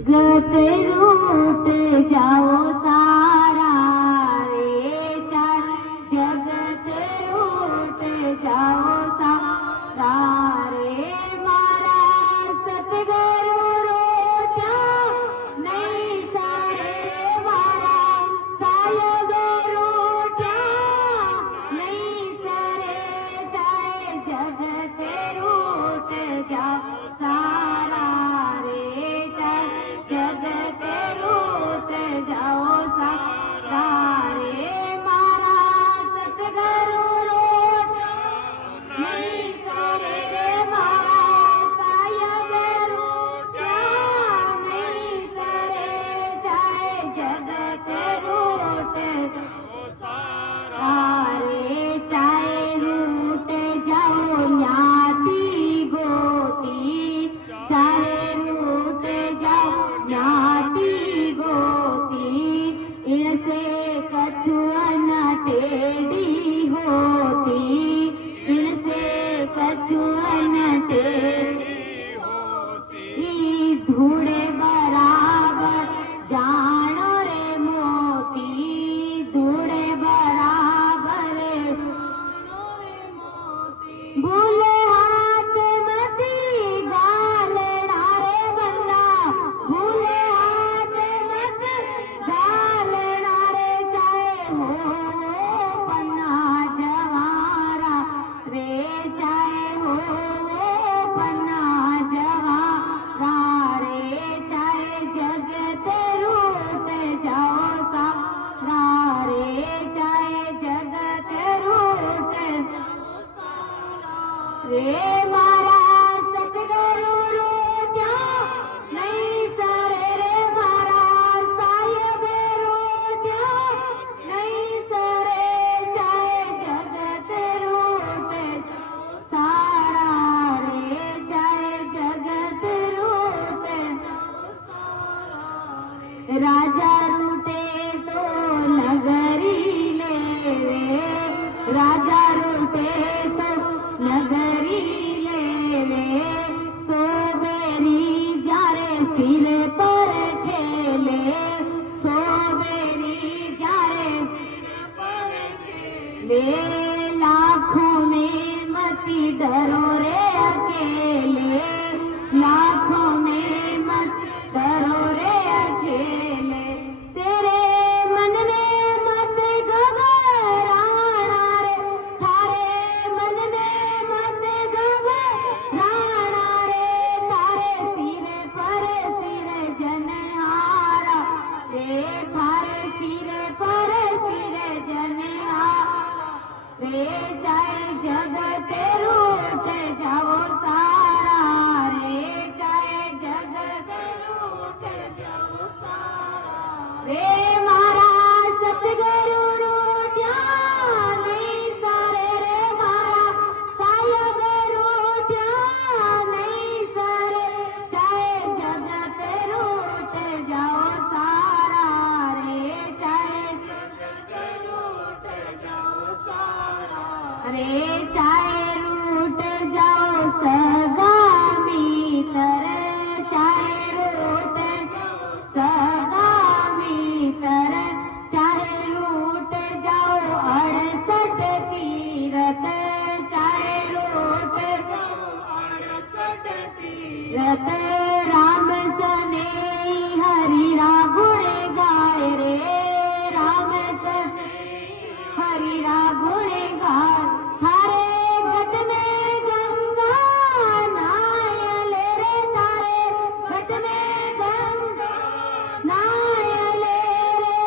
गत रूट जाओ सारा रे चार जगत रूट जाओ सारा रे मारा सतगुरु रोटा राजा रूठे तो नगरी लेवे, राजा रूठे तो नगरी लेवे, सोबेरी जारे सिर पर खेले, सोबेरी जारे सिर पर खेले, लाखों में मती डरो रे अकेले, लाखों में मत डरो रे अकेले, तेरे मन में मत घबराना रे, थारे मन में मत घबराना रे, थारे सिर पर सिर जनहारा रे, थारे सिर पर सिर जनहारा रे, चाहे जगत रूठ जाओ सारा रे, चाहे जगत रूठ जाओ सारा रे, मारा सतगुरु रूठ्या नहीं सारे रे, मारा साहिब रूठ्या नहीं सारे, चाहे जगत रूठ जाओ सारा रे, चाहे जगत रूठ जाओ सारा रे, चाहे रूठ जाओ सगा मीतर, चाहे रूठ जाओ सगा मीतर, चाहे रूठ जाओ 68 तीरथ, चाहे रूठ जाओ 68 तीरथ, राम सने हरि रा गुण गाय रे, राम सने हरि रा गुण गाय, थारे गट में गंगा नायले रे, थारे गट में गंगा नायले रे,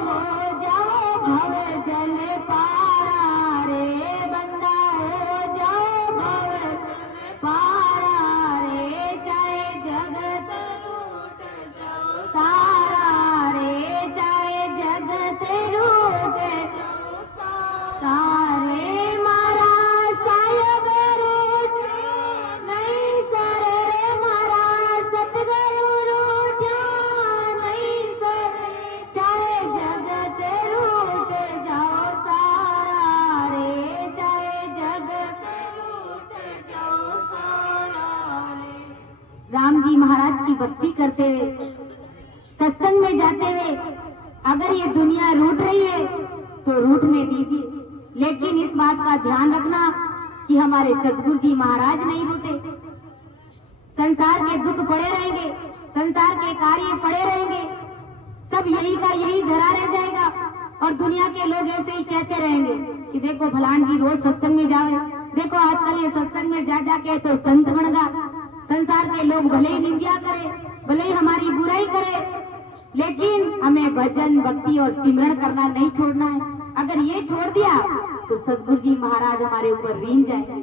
हो जाओ भव जल पारा रे, बंदा हो जाओ भव जल पारा रे, चाहे जगत रूठ जाओ सारा रे, चाहे जगत रूठ जाओ सारा रे, मारा साहिब रूठ नहीं सरे रे, मारा सतगुरु रूठ्या नहीं सरे, चाहे जगत रूठ जाओ सारा रे, चाहे जगत रूठ जाओ सारा रे। राम जी महाराज की भक्ति करते हुए, सत्संग में जाते हुए, अगर ये दुनिया रूठ रही है तो रूठने दीजिए, लेकिन इस बात का ध्यान रखना कि हमारे सदगुरु जी महाराज नहीं रूठे। संसार के दुख पड़े रहेंगे, संसार के कार्य पड़े रहेंगे, सब यही का यही धरा रह जाएगा, और दुनिया के लोग ऐसे ही कहते रहेंगे कि देखो फलान जी रोज सत्संग में जावे, देखो आजकल ये सत्संग में जा जाके तो संत बन गया। संसार के लोग भले ही निंदा करे, भले ही हमारी बुराई करे, लेकिन हमें भजन भक्ति और सिमरन करना नहीं छोड़ना है। अगर ये छोड़ दिया तो सदगुरु जी महाराज हमारे ऊपर रीन जाएंगे,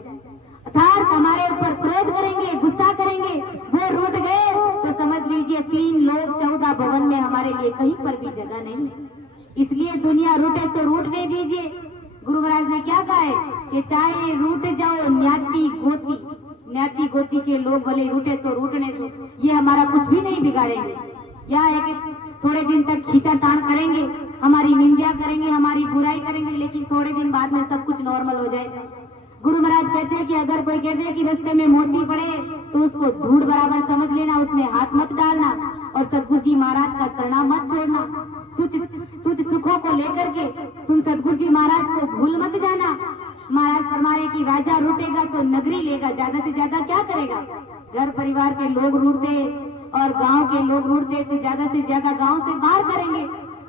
अर्थात हमारे ऊपर क्रोध करेंगे, गुस्सा करेंगे। वो रूठ गए तो समझ लीजिए 3 लोक 14 भवन में हमारे लिए कहीं पर भी जगह नहीं है। इसलिए दुनिया रूठे तो रूठने दीजिए। गुरु महाराज ने क्या कहा है कि चाहे रूठ जाओ न्याती गोती, न्याती गोती के लोग भले रूठे तो रूठने दो, ये हमारा कुछ भी नहीं बिगाड़ेंगे। या है कि थोड़े दिन तक खींचातान करेंगे, हमारी निंदा करेंगे, हमारी बुराई करेंगे, लेकिन थोड़े दिन बाद में सब कुछ नॉर्मल हो जाएगा। गुरु महाराज कहते हैं कि अगर कोई कहते हैं कि रास्ते में मोती पड़े तो उसको धूड़ बराबर समझ लेना, उसमें हाथ मत डालना, और सदगुरु जी महाराज का शरणा मत छोड़ना। तुझ सुखों को लेकर के तुम सदगुरु जी महाराज को भूल मत जाना। महाराज फरमा रहे कि राजा रूठेगा तो नगरी लेगा, ज्यादा से ज्यादा क्या करेगा? घर परिवार के लोग रूठते और गांव के लोग रूठते तो ज्यादा से ज्यादा गांव से बाहर करेंगे,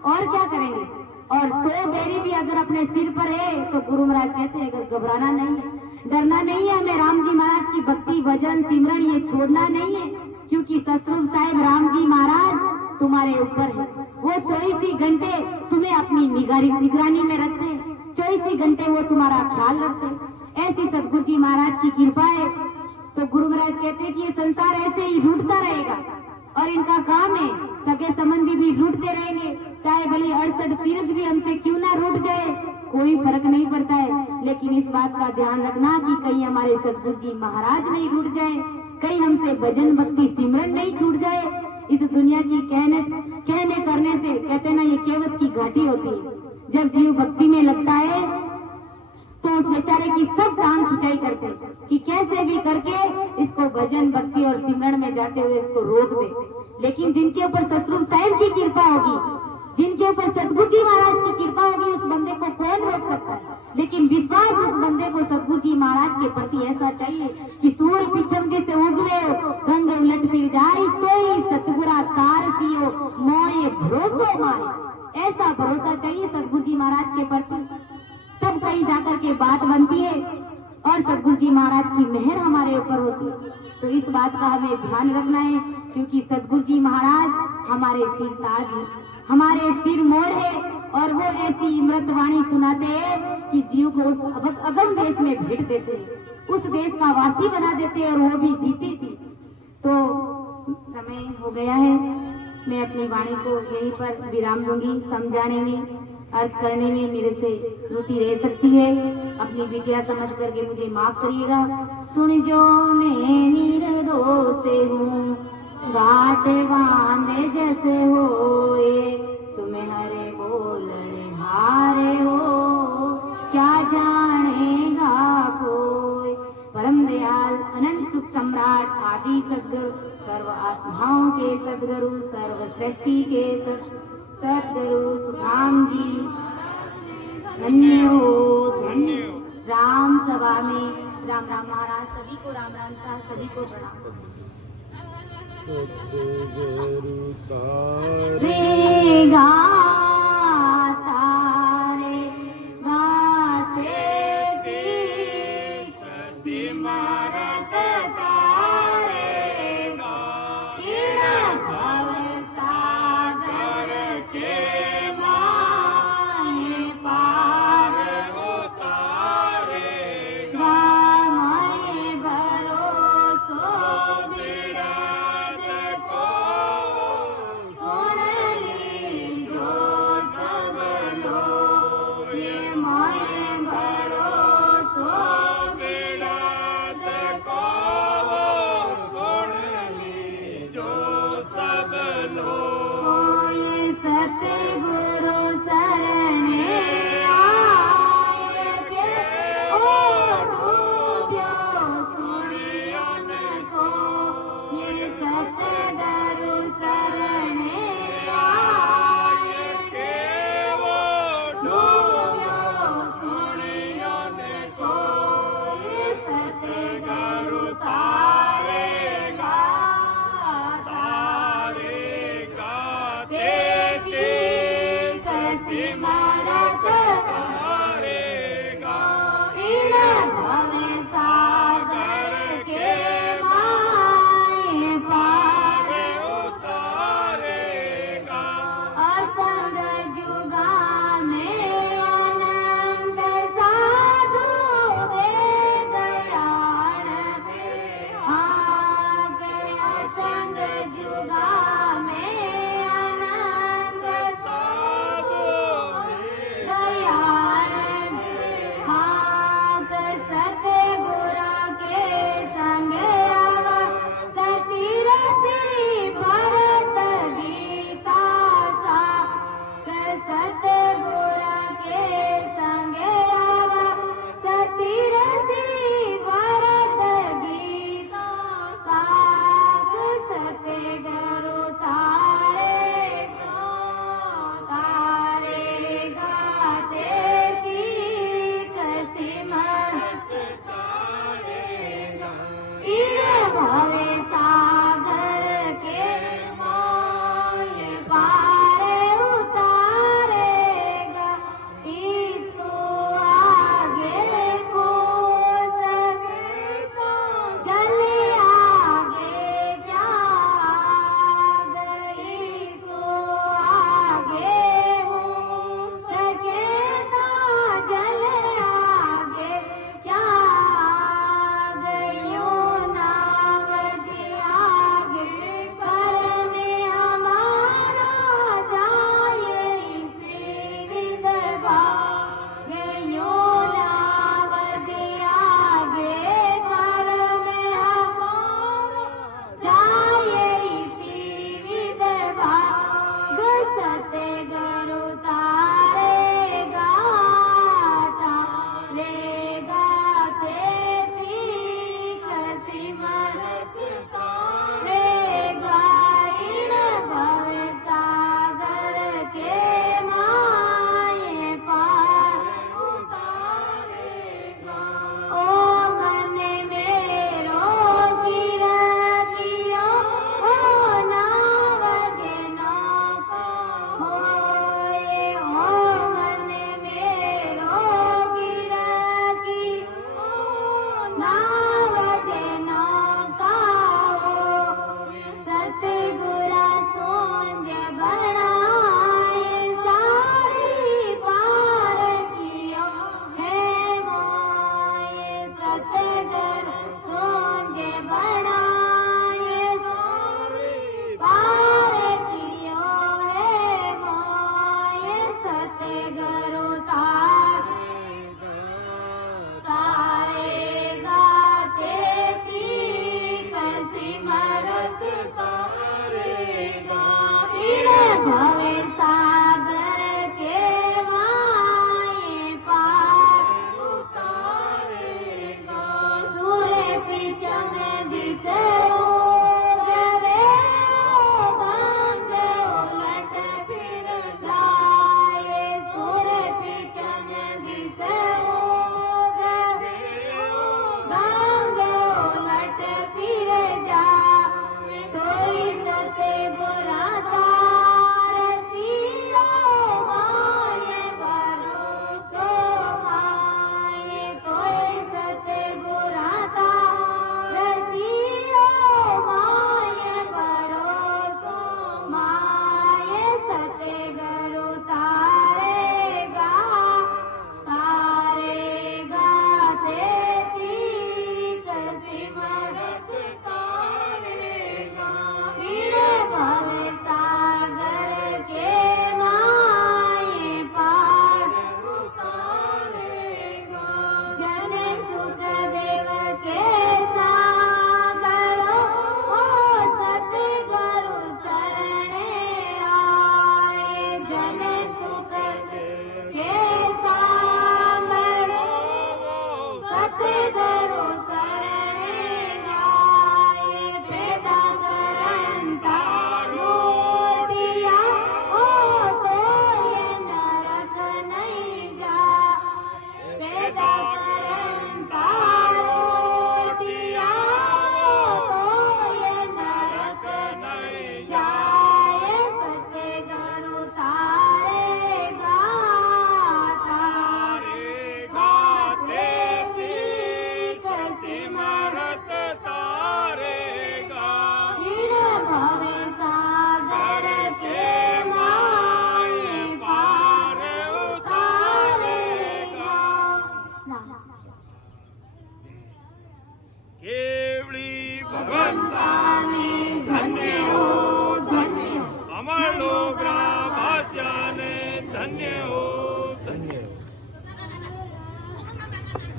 और क्या करेंगे? और 100 बेरी भी अगर अपने सिर पर है तो गुरु महाराज कहते हैं अगर घबराना नहीं है, डरना नहीं है, हमें राम जी महाराज की भक्ति भजन सिमरन ये छोड़ना नहीं है, क्योंकि सतरूप साहिब राम जी महाराज तुम्हारे ऊपर है। वो 24 ही घंटे तुम्हें अपनी निगरानी में रखते हैं, 24 ही घंटे वो तुम्हारा ख्याल रखते हैं। ऐसी सतगुरु जी महाराज की कृपा है। तो गुरु महाराज कहते हैं कि ये संसार ऐसे ही रूठता रहेगा और इनका काम है, सगे संबंधी भी रूठते रहेंगे, चाहे भले 68 तीर्थ भी हमसे क्यों ना रूठ जाए, कोई फर्क नहीं पड़ता है। लेकिन इस बात का ध्यान रखना कि कहीं हमारे सतगुरु जी महाराज नहीं रूठ जाए, कहीं हमसे भजन भक्ति सिमरन नहीं छूट जाए। इस दुनिया की कहने करने से कहते ना ये केवट की घाटी होती है। जब जीव भक्ति में लगता है तो उस बेचारे की सब टांग खिंचाई करते कि कैसे भी करके इसको भजन भक्ति और सिमरन में जाते हुए इसको रोक दे। लेकिन जिनके ऊपर सतरूप साहिब की कृपा होगी, जिनके ऊपर सतगुरु जी महाराज की कृपा होगी, उस बंदे को कौन रोक सकता है। लेकिन विश्वास उस बंदे को सतगुरु जी महाराज के प्रति ऐसा चाहिए कि सूर्य पिछमके से उगवे गंग उलट फिर जाए तो ही सतगुरा तार सियो मोए भरोसो माए। ऐसा भरोसा चाहिए सतगुरु जी महाराज के प्रति, तब कहीं जाकर के बात बनती है और सतगुरु जी महाराज की मेहर हमारे ऊपर होती है। तो इस बात का हमें ध्यान रखना है, क्योंकि सतगुरु जी महाराज हमारे सिर ताज है, हमारे सिर मोड़ है, और वो ऐसी अमृत वाणी सुनाते हैं कि जीव को उस अगम देश में भेज देते हैं, उस देश का वासी बना देते हैं, और वो भी जीती थी। तो समय हो गया है, मैं अपनी वाणी को यहीं पर विराम दूंगी। समझाने में अर्थ करने में मेरे से त्रुटि रह सकती है, अपनी विद्या समझ करके मुझे माफ करिएगा। सुन जो मैं निर्दोष हूँ घाट बांधे जैसे होए, तुम्हें हरे बोलने हारे हो क्या जानेगा कोई। परम दयाल अनंत सुख सम्राट आदि सद्गुरु सर्व आत्माओं के सद्गुरु सर्व सृष्टि के सद्गुरु सुधाम जी धन्य हो धन्य। राम सभा में राम राम महाराज सभी को राम राम साह सभी को प्रणाम। रे गाता रे गाते सिमरत तारे भव सागर के माए पार उतारे माए भरोसो बिड़द को सुन लीजो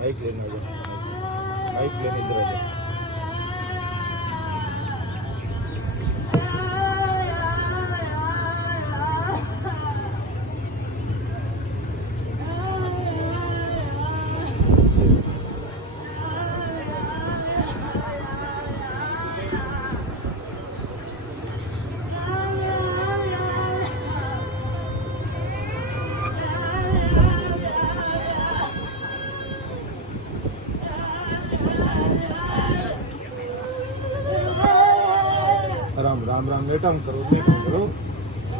माइक लेने आ जाओ, माइक लेने इधर आ जाओ। राम राम राम बेटा करो।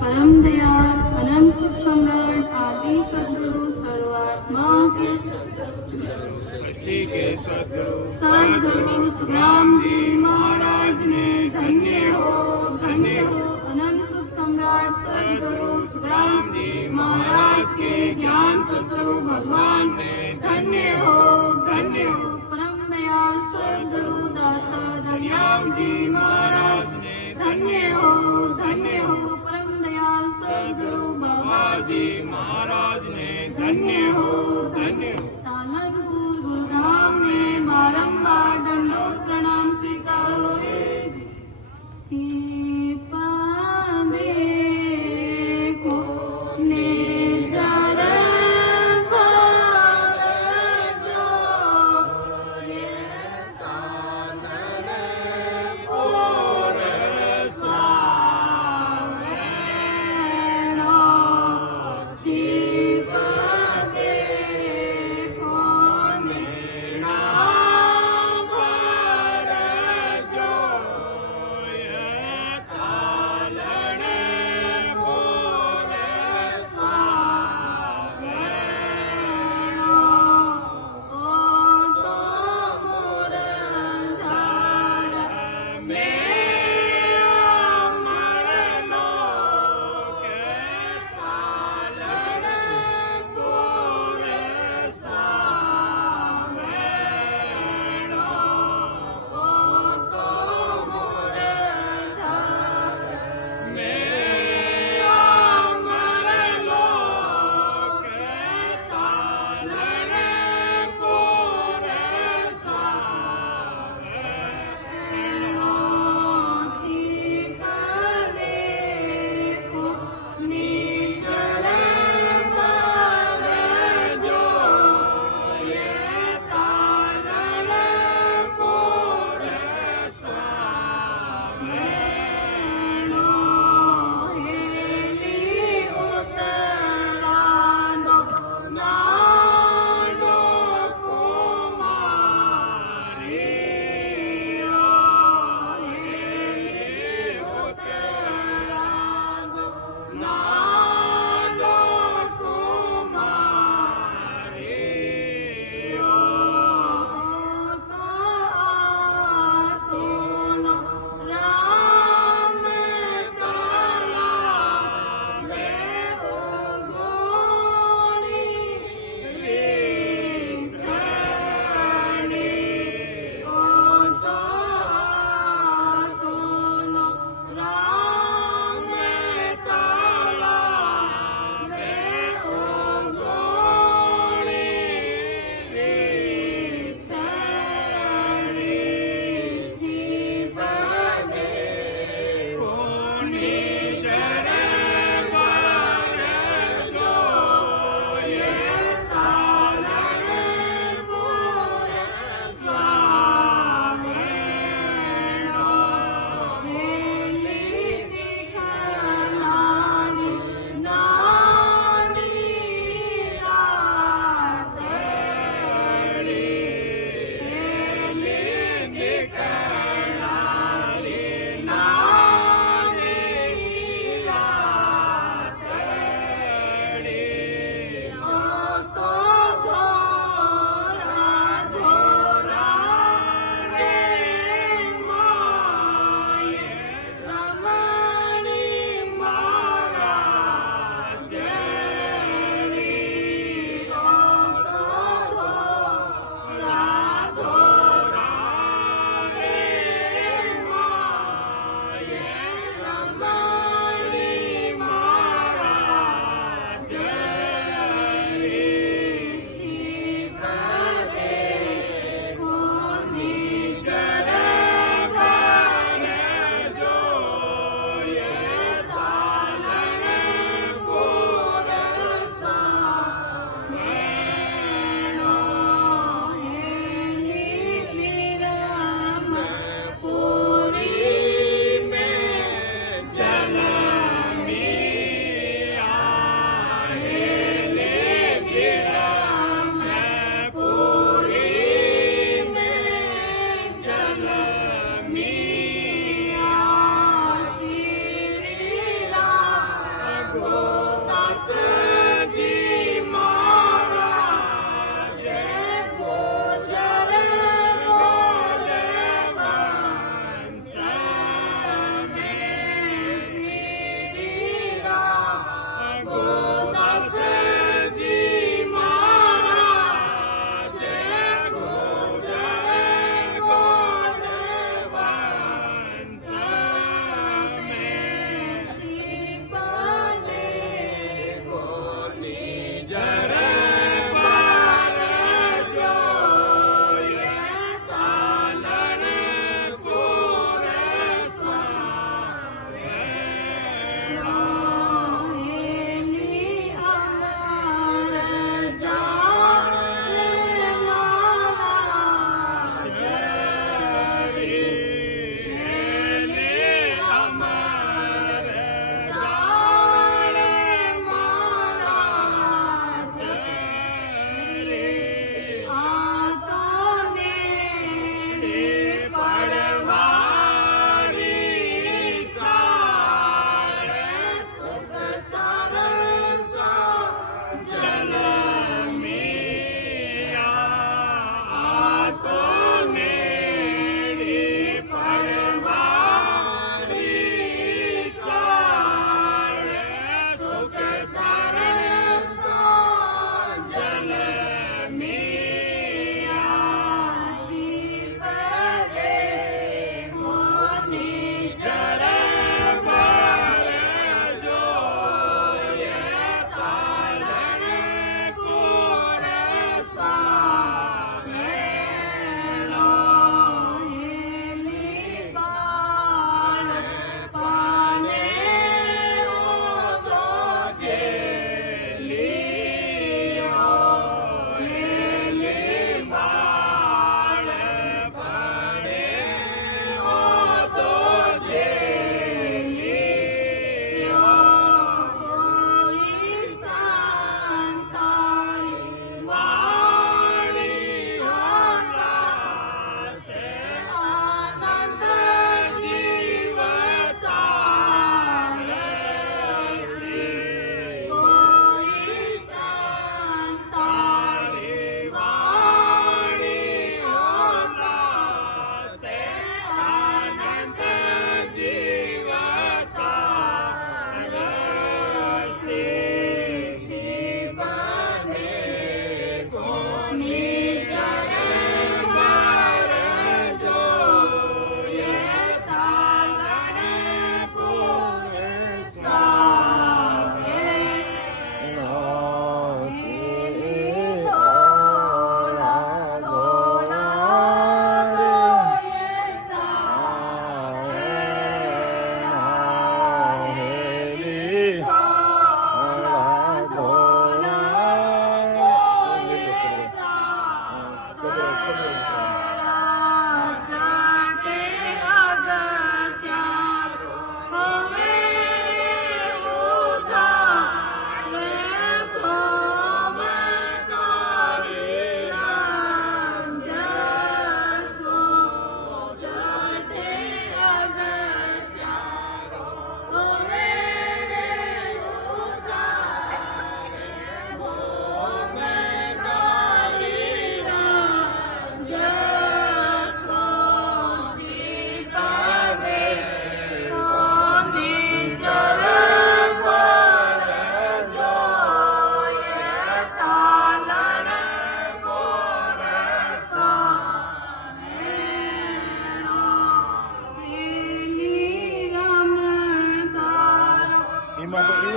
परम दयाल अनंत सुख सम्राट आदि सद्गुरु सर्वात्मा के सद्गुरु सुखराम जी महाराज ने धन्य हो अनंत सुख सम्राट सद्गुरु सुखराम जी महाराज के ज्ञान सत्स्वरूप भगवान ने धन्य हो परम दयाल सद्गुरु दाता धन्याम जी महाराज ने धन्य हो परम दयाल सद्गुरु बाबा जी महाराज ने धन्य हो तालनपुर गुरुधाम में बारंबार दंडोत प्रणाम स्वीकारो छिपा देखो नेजर भाग जो ये कानन और स्वामेणा छिपा देखो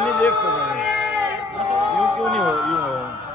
नहीं देख सका यूं क्यों नहीं हो यूं हो